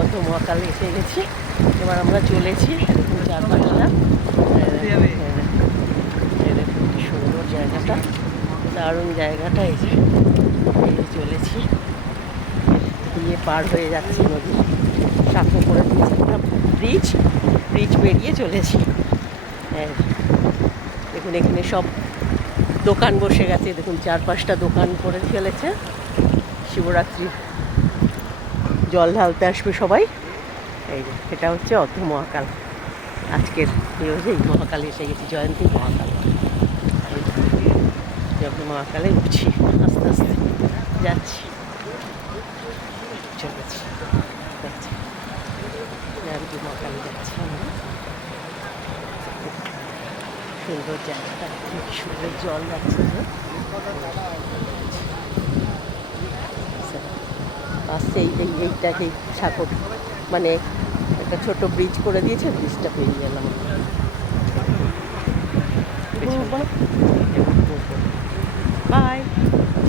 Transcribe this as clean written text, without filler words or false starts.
অত মহাকালে এসে গেছি, এবার আমরা চলেছি এরকম চারপাশটা। এরকম কি সুন্দর জায়গাটা, দারুণ জায়গাটা। এই যে চলেছি, দিয়ে পার হয়ে যাচ্ছি নদী, সাঁকো করে দিয়েছে একটা ব্রিজ, ব্রিজ পেরিয়ে চলেছি। দেখুন এখানে সব দোকান বসে গেছে, দেখুন 4-5টা দোকান করে ফেলেছে। শিবরাত্রির জল ঢালতে আসবে সবাই। এই যে এটা হচ্ছে অত মহাকাল, আজকের এই মহাকালে এসে গেছি, জয়ন্তী মহাকাল। যত মহাকালে উঠছি, আস্তে আস্তে যাচ্ছি, চলেছি, জয়ন্তী মহাকালে যাচ্ছি আমরা। সুন্দর জায়গাটা, খুব সুন্দর জল যাচ্ছে যে আসছে। এইটাকে সাঁকো মানে একটা ছোট ব্রিজ করে দিয়েছে, ব্রিজটা পেরিয়ে গেলাম।